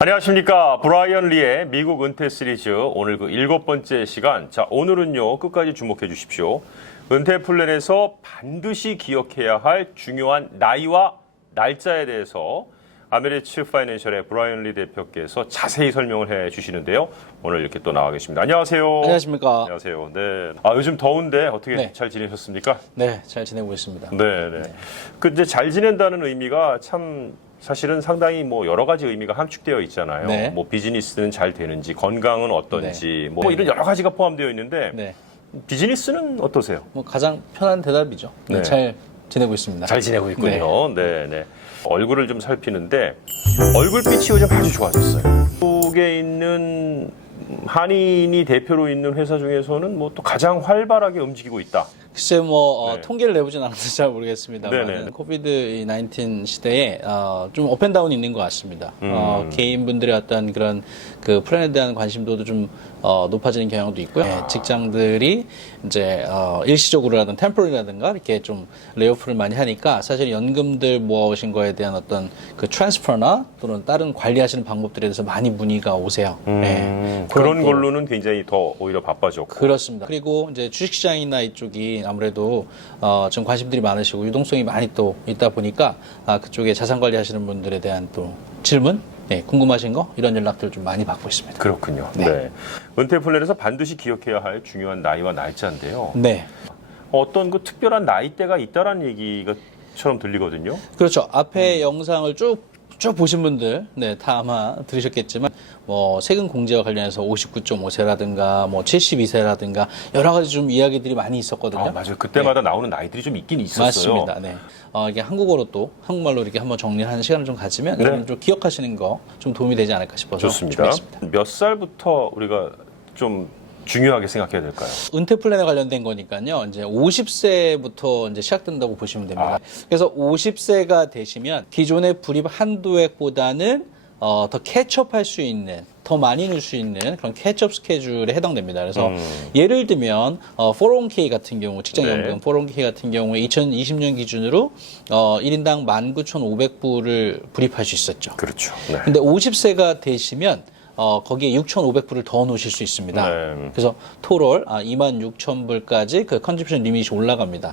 안녕하십니까. 브라이언 리의 미국 은퇴 시리즈 오늘 그 7번째 시간. 자, 오늘은요 끝까지 주목해 주십시오. 은퇴 플랜에서 반드시 기억해야 할 중요한 나이와 날짜에 대해서 아메리츠 파이낸셜의 브라이언 리 대표께서 자세히 설명을 해 주시는데요. 오늘 이렇게 또 나와 계십니다. 안녕하세요. 안녕하십니까. 안녕하세요. 네. 요즘 더운데 어떻게 잘 지내셨습니까? 네, 잘 지내고 있습니다. 네. 그 이제 잘 지낸다는 의미가 참 사실은 상당히 뭐 여러 가지 의미가 함축되어 있잖아요. 네. 뭐 비즈니스는 잘 되는지, 건강은 어떤지, 뭐 이런 여러 가지가 포함되어 있는데 비즈니스는 어떠세요? 뭐 가장 편한 대답이죠. 네, 잘 지내고 있습니다. 잘 지내고 있군요. 네. 얼굴을 좀 살피는데 얼굴빛이 요즘 아주 좋아졌어요. 한국에 있는 한인이 대표로 있는 회사 중에서는 뭐 또 가장 활발하게 움직이고 있다. 글쎄 통계를 내보진 않아서 잘 모르겠습니다만 코비드 19 시대에 좀 업앤다운이 있는 것 같습니다. 개인분들의 어떤 그런 그 플랜에 대한 관심도도 좀 높아지는 경향도 있고요. 직장들이 이제 일시적으로라든 템포리라든가 이렇게 좀 레이오프를 많이 하니까 사실 연금들 모아오신 거에 대한 어떤 그 트랜스퍼나 또는 다른 관리하시는 방법들에 대해서 많이 문의가 오세요. 그런 걸로는 굉장히 더 오히려 바빠졌고. 그렇습니다. 그리고 이제 주식시장이나 이쪽이 아무래도 좀 관심들이 많으시고 유동성이 많이 또 있다 보니까 그쪽에 자산 관리하시는 분들에 대한 또 질문, 궁금하신 거 이런 연락들 좀 많이 받고 있습니다. 그렇군요. 네. 은퇴 플랜에서 반드시 기억해야 할 중요한 나이와 날짜인데요. 네. 어떤 그 특별한 나이대가 있다라는 얘기처럼 들리거든요. 그렇죠. 앞에 영상을 쭉 보신 분들, 다 아마 들으셨겠지만, 세금 공제와 관련해서 59.5세라든가, 72세라든가, 여러 가지 좀 이야기들이 많이 있었거든요. 맞아요. 그때마다 나오는 나이들이 좀 있긴 있었어요. 맞습니다. 네. 이게 한국말로 이렇게 한번 정리하는 시간을 좀 가지면, 여러분 좀 기억하시는 거 좀 도움이 되지 않을까 싶어서. 좋습니다. 준비했습니다. 몇 살부터 우리가 좀 중요하게 생각해야 될까요? 은퇴 플랜에 관련된 거니까요. 이제 50세부터 이제 시작된다고 보시면 됩니다. 그래서 50세가 되시면 기존의 불입 한도액보다는 더 캐치업할 수 있는, 더 많이 넣을 수 있는 그런 캐치업 스케줄에 해당됩니다. 그래서 예를 들면 401k 같은 경우, 직장연금 401k 같은 경우에 2020년 기준으로 1인당 19,500불을 불입할 수 있었죠. 그렇죠. 근데 50세가 되시면 거기에 6,500불을 더 넣으실 수 있습니다. 그래서 토럴 26,000불까지 그 컨트리뷰션 리밋이 올라갑니다.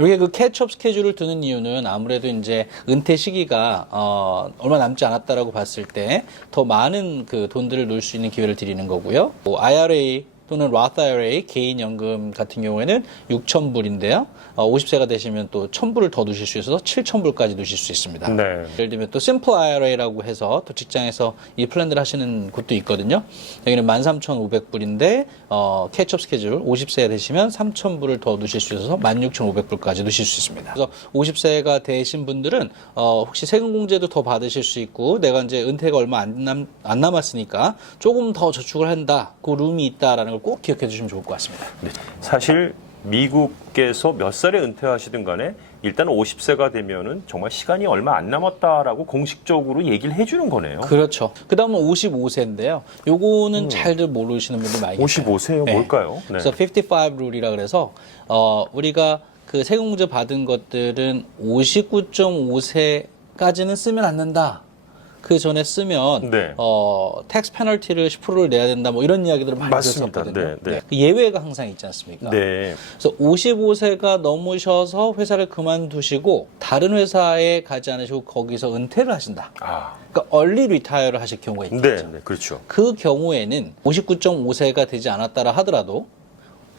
이게 그 캐치업 스케줄을 두는 이유는 아무래도 이제 은퇴 시기가 얼마 남지 않았다라고 봤을 때 더 많은 그 돈들을 넣을 수 있는 기회를 드리는 거고요. IRA 또는 Roth IRA 개인 연금 같은 경우에는 6,000불인데요. 50세가 되시면 또 1,000불을 더 넣으실 수 있어서 7,000불까지 넣으실 수 있습니다. 예를 들면 또 Simple IRA라고 해서 또 직장에서 이 플랜들 하시는 곳도 있거든요. 여기는 13,500불인데 캐치업 스케줄 50세가 되시면 3,000불을 더 넣으실 수 있어서 16,500불까지 넣으실 수 있습니다. 그래서 50세가 되신 분들은 혹시 세금 공제도 더 받으실 수 있고 내가 이제 은퇴가 얼마 안 남았으니까 조금 더 저축을 한다. 그 룸이 있다라는 걸 꼭 기억해 주시면 좋을 것 같습니다. 사실 미국에서 몇 살에 은퇴하시든 간에 일단 50세가 되면은 정말 시간이 얼마 안 남았다라고 공식적으로 얘기를 해주는 거네요. 그렇죠. 그 다음은 55세인데요. 요거는 잘들 모르시는 분들 많이 계세요. 55세요? 뭘까요? 그래서 55 룰이라 그래서 우리가 그 세금 공제 받은 것들은 59.5세까지는 쓰면 안 된다. 그 전에 쓰면 텍스 페널티를 10%를 내야 된다 뭐 이런 이야기들을 많이 들었었거든요. 그 예외가 항상 있지 않습니까? 그래서 55세가 넘으셔서 회사를 그만두시고 다른 회사에 가지 않으시고 거기서 은퇴를 하신다. 그러니까 얼리 리타이어를 하실 경우가 있겠죠. 그렇죠. 그 경우에는 59.5세가 되지 않았다라 하더라도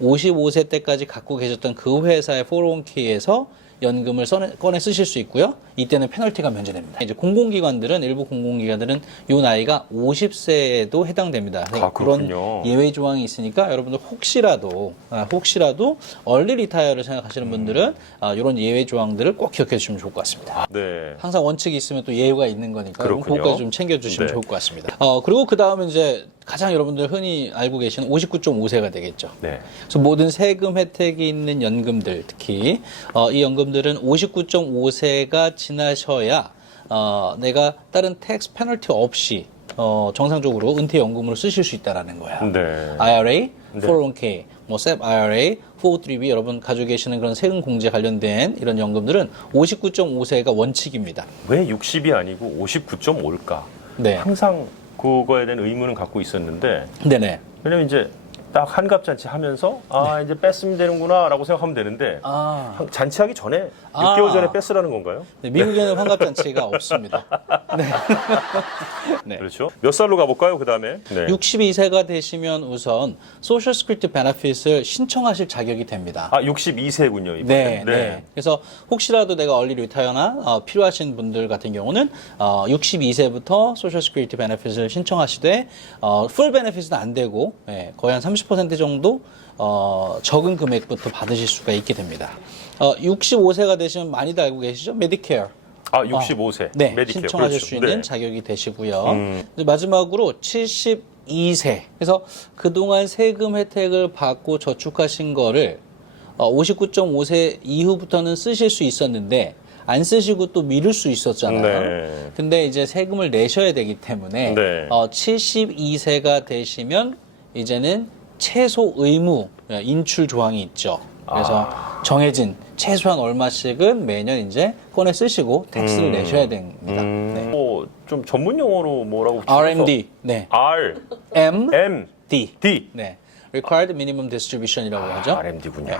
55세 때까지 갖고 계셨던 그 회사의 401k에서 연금을 꺼내 쓰실 수 있고요. 이때는 페널티가 면제됩니다. 이제 공공기관들은 일부 공공기관들은 이 나이가 50세에도 해당됩니다. 그런 예외 조항이 있으니까 여러분들 혹시라도 얼리 리타이어를 생각하시는 분들은 이런 예외 조항들을 꼭 기억해 주시면 좋을 것 같습니다. 항상 원칙이 있으면 또 예외가 있는 거니까 그거까지 좀 챙겨 주시면 좋을 것 같습니다. 그리고 그 다음에 이제 가장 여러분들 흔히 알고 계시는 59.5세가 되겠죠. 네. 그래서 모든 세금 혜택이 있는 연금들, 특히 이 연금들은 59.5세가 지나셔야 내가 다른 텍스 페널티 없이 정상적으로 은퇴연금으로 쓰실 수 있다라는 거야. 네. IRA, 401k, 뭐 SEP IRA, 403b 여러분 가지고 계시는 그런 세금 공제 관련된 이런 연금들은 59.5세가 원칙입니다. 왜 60이 아니고 59.5일까? 네. 항상 그거에 대한 의문은 갖고 있었는데 네네. 왜냐면 이제 딱 한갑잔치 하면서 이제 뺐으면 되는구나라고 생각하면 되는데 잔치하기 전에 6개월 전에 뺐으라는 건가요? 네, 미국에는 환갑잔치가 없습니다. 네. 네. 그렇죠. 몇 살로 가볼까요? 그 다음에 62세가 되시면 우선 소셜 스크리트 베네핏을 신청하실 자격이 됩니다. 62세군요. 이번에. 네. 그래서 혹시라도 내가 얼리 리타이어나 필요하신 분들 같은 경우는 62세부터 소셜 스크리트 베네핏을 신청하시되 풀 베네핏은 안 되고 거의 한 30% 정도 적은 금액부터 받으실 수가 있게 됩니다. 65세가 되시면 많이들 알고 계시죠? 메디케어. 65세. 네, 메디케어. 신청하실 그렇죠. 수 있는 네. 자격이 되시고요. 이제 마지막으로 72세. 그래서 그동안 세금 혜택을 받고 저축하신 거를 59.5세 이후부터는 쓰실 수 있었는데 안 쓰시고 또 미룰 수 있었잖아요. 네. 근데 이제 세금을 내셔야 되기 때문에 네. 72세가 되시면 이제는 최소 의무 인출 조항이 있죠. 그래서 정해진 최소한 얼마씩은 매년 이제 꺼내 쓰시고 텍스를 내셔야 됩니다. 네. 좀 전문 용어로 뭐라고 RMD, 네, M, D, D. 네, Required Minimum Distribution이라고 하죠. RMD군요.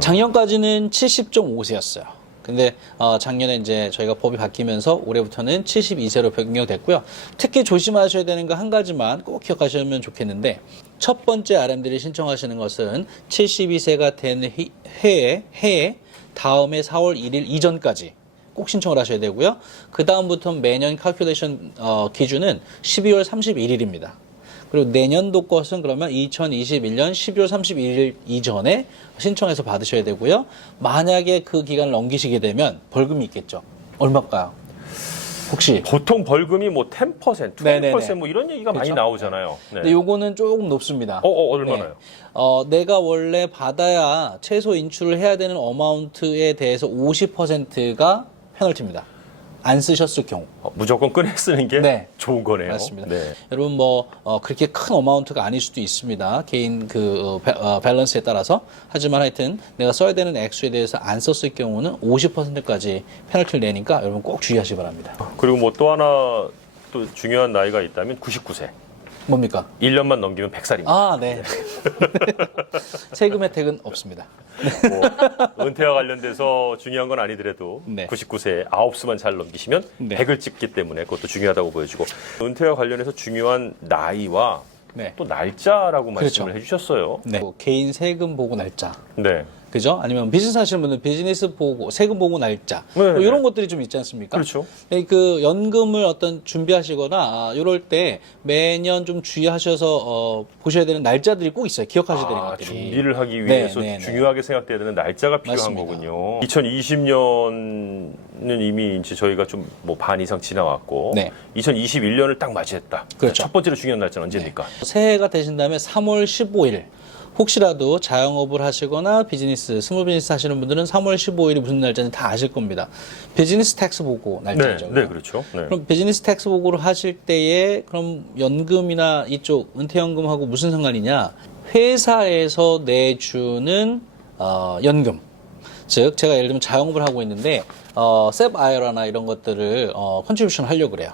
작년까지는 70.5세였어요. 근데 작년에 이제 저희가 법이 바뀌면서 올해부터는 72세로 변경됐고요. 특히 조심하셔야 되는 거 한 가지만 꼭 기억하시면 좋겠는데 첫 번째 RMD를 신청하시는 것은 72세가 된 해에 다음해 4월 1일 이전까지 꼭 신청을 하셔야 되고요. 그 다음부터 매년 칼큘레이션 기준은 12월 31일입니다. 그리고 내년도 것은 그러면 2021년 12월 31일 이전에 신청해서 받으셔야 되고요. 만약에 그 기간을 넘기시게 되면 벌금이 있겠죠. 얼마일까요? 혹시? 보통 벌금이 뭐 10%, 20% 네네네. 뭐 이런 얘기가 많이 그렇죠? 나오잖아요. 네. 근데 요거는 조금 높습니다. 얼마나요? 내가 원래 받아야 최소 인출을 해야 되는 어마운트에 대해서 50%가 페널티입니다. 안 쓰셨을 경우. 무조건 꺼내 쓰는 게 네. 좋은 거네요. 맞습니다. 네. 여러분 그렇게 큰 어마운트가 아닐 수도 있습니다. 개인 밸런스에 따라서. 하지만 하여튼 내가 써야 되는 액수에 대해서 안 썼을 경우는 50%까지 페널티를 내니까 여러분 꼭 주의하시기 바랍니다. 그리고 뭐 또 하나 또 중요한 나이가 있다면 99세. 뭡니까? 1년만 넘기면 100살입니다. 네. 세금 혜택은 없습니다. 뭐 은퇴와 관련돼서 중요한 건 아니더라도 네. 99세 9수만 잘 넘기시면 네. 100을 찍기 때문에 그것도 중요하다고 보여지고 은퇴와 관련해서 중요한 나이와 네. 또 날짜라고 그렇죠. 말씀을 해주셨어요. 네. 개인 세금 보고 날짜. 네. 그죠? 아니면 비즈니스 하시는 분들 비즈니스 보고 세금 보고 날짜 네, 뭐 이런 네. 것들이 좀 있지 않습니까? 그렇죠. 그 연금을 어떤 준비하시거나 이럴 때 매년 좀 주의하셔서 보셔야 되는 날짜들이 꼭 있어요. 기억하셔야 되는 것들이. 준비를 하기 위해서 네. 중요하게 생각돼야 되는 날짜가 필요한 맞습니다. 거군요. 2020년은 이미 이제 저희가 좀 뭐 반 이상 지나왔고 네. 2021년을 딱 맞이했다. 그렇죠. 첫 번째로 중요한 날짜는 언제입니까? 새해가 되신 다음에 3월 15일 혹시라도 자영업을 하시거나 스몰 비즈니스 하시는 분들은 3월 15일이 무슨 날짜인지 다 아실 겁니다. 비즈니스 텍스 보고 날짜죠. 네, 그렇죠. 네. 그럼 비즈니스 텍스 보고를 하실 때에 그럼 연금이나 이쪽 은퇴연금하고 무슨 상관이냐? 회사에서 내주는 연금. 즉 제가 예를 들면 자영업을 하고 있는데 SEP IRA나 이런 것들을 컨트리뷰션 하려고 그래요.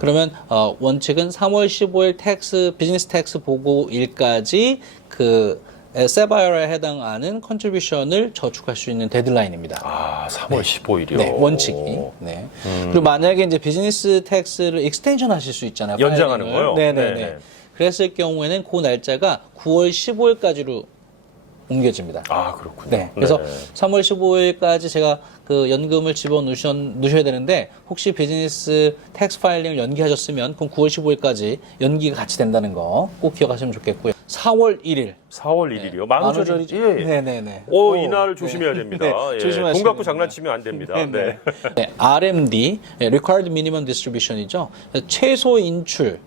그러면 원칙은 3월 15일 비즈니스 텍스 보고일까지 그 SEP IRA에 해당하는 컨트리뷰션을 저축할 수 있는 데드라인입니다. 3월 15일이요. 네, 원칙이. 네. 그리고 만약에 이제 비즈니스 텍스를 익스텐션 하실 수 있잖아요. 연장하는 파일링을. 거요? 네네네. 네. 그랬을 경우에는 그 날짜가 9월 15일까지로 옮겨집니다. 그렇군요. 네. 그래서 네. 3월 15일까지 제가 그 연금을 집어넣으셔야 되는데 혹시 비즈니스 텍스 파일링을 연기하셨으면 그럼 9월 15일까지 연기가 같이 된다는 거 꼭 기억하시면 좋겠고요. 4월 1일. 4월 1일이요. 만우절이죠. 예. 네네네. 이날 조심해야 됩니다. 네, 예. 조심하셔야 돈 갖고 됩니다. 장난치면 안 됩니다. 네. RMD, Required Minimum Distribution이죠. 최소 인출.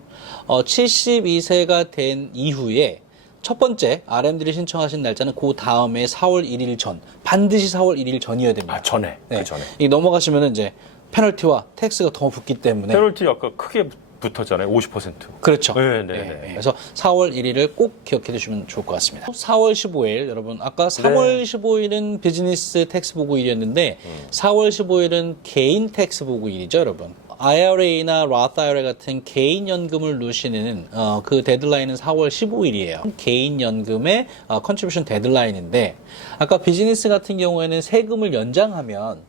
72세가 된 이후에 첫 번째 RM들이 신청하신 날짜는 그 다음에 4월 1일 전, 반드시 4월 1일 전이어야 됩니다. 아, 전에. 네. 그 전에. 이 넘어가시면은 이제 페널티와 텍스가 더 붙기 때문에 페널티 아까 크게 붙었잖아요. 50%. 그렇죠. 네, 네. 그래서 4월 1일을 꼭 기억해 두시면 좋을 것 같습니다. 4월 15일 여러분 아까 3월 15일은 비즈니스 텍스 보고일이었는데 4월 15일은 개인 텍스 보고일이죠, 여러분. IRA나 Roth IRA 같은 개인 연금을 넣으시는 그 데드라인은 4월 15일이에요. 개인 연금의 컨트리뷰션 데드라인인데 아까 비즈니스 같은 경우에는 세금을 연장하면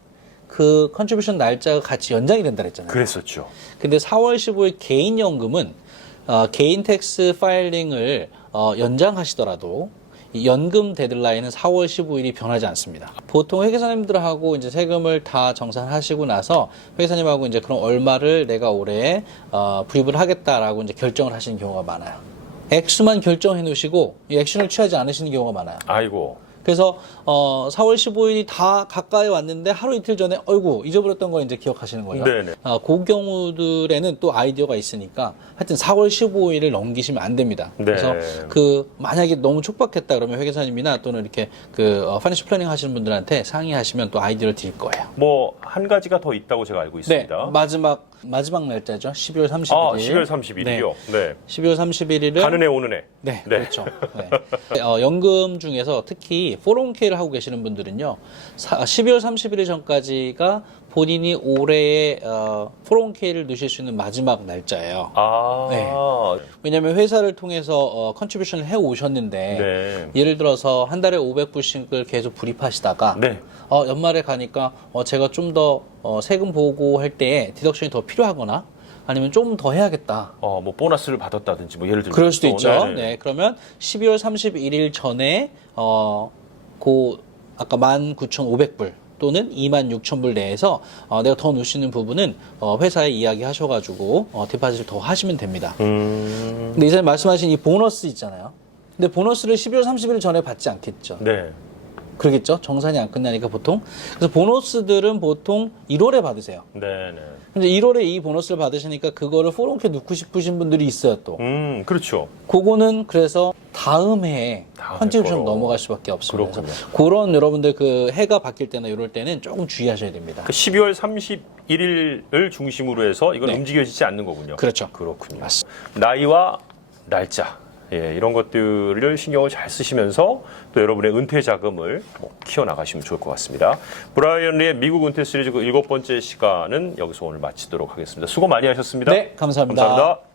그 컨트리뷰션 날짜가 같이 연장이 된다 그랬잖아요. 그랬었죠. 근데 4월 15일 개인 연금은 개인 텍스 파일링을 연장하시더라도 이 연금 데드라인은 4월 15일이 변하지 않습니다. 보통 회계사님들하고 이제 세금을 다 정산하시고 나서 회계사님하고 이제 그럼 얼마를 내가 올해 부입을 하겠다라고 이제 결정을 하시는 경우가 많아요. 액수만 결정해 놓으시고 이 액션을 취하지 않으시는 경우가 많아요. 아이고. 그래서 4월 15일이 다 가까이 왔는데 하루 이틀 전에 어이구 잊어버렸던 걸 이제 기억하시는 거죠. 네네. 그 경우들에는 또 아이디어가 있으니까 하여튼 4월 15일을 넘기시면 안 됩니다. 네. 그래서 그 만약에 너무 촉박했다 그러면 회계사님이나 또는 이렇게 그 파이낸셜 플래닝 하시는 분들한테 상의하시면 또 아이디어를 드릴 거예요. 뭐 한 가지가 더 있다고 제가 알고 있습니다. 네, 마지막 날짜죠. 12월 31일. 12월 31일이요. 네. 12월 31일은 가는 해 오는 해. 네, 그렇죠. 네. 연금 중에서 특히 401k를 하고 계시는 분들은요, 12월 31일 전까지가 본인이 올해의 401k를 넣으실 수 있는 마지막 날짜예요. 아. 네. 왜냐하면 회사를 통해서 컨트리뷰션을 해 오셨는데 네. 예를 들어서 한 달에 500불씩을 계속 불입하시다가 네. 연말에 가니까 제가 좀 더 세금 보고할 때에 디덕션이 더 필요하거나 아니면 좀 더 해야겠다. 뭐 보너스를 받았다든지 뭐 예를 들면 그럴 수도 또, 있죠. 네네. 네, 그러면 12월 31일 전에 아까 19,500불 또는 26,000불 내에서 내가 더 넣을 수 있는 부분은 회사에 이야기하셔가지고 디파짓을 더 하시면 됩니다. 근데 이사님 말씀하신 이 보너스 있잖아요. 근데 보너스를 12월 30일 전에 받지 않겠죠. 네. 그러겠죠. 정산이 안 끝나니까 보통. 그래서 보너스들은 보통 1월에 받으세요. 네네. 근데 1월에 이 보너스를 받으시니까 그거를 401k 넣고 싶으신 분들이 있어요, 또. 그렇죠. 그거는 그래서 다음 해에 컨트리뷰션 거로. 넘어갈 수밖에 없습니다. 그렇군요. 그래서 그런 여러분들 그 해가 바뀔 때나 이럴 때는 조금 주의하셔야 됩니다. 12월 31일을 중심으로 해서 이건 네. 움직여지지 않는 거군요. 그렇죠. 그렇군요. 맞습니다. 나이와 날짜. 이런 것들을 신경을 잘 쓰시면서 또 여러분의 은퇴 자금을 키워나가시면 좋을 것 같습니다. 브라이언 리의 미국 은퇴 시리즈 그 7번째 시간은 여기서 오늘 마치도록 하겠습니다. 수고 많이 하셨습니다. 네, 감사합니다. 감사합니다.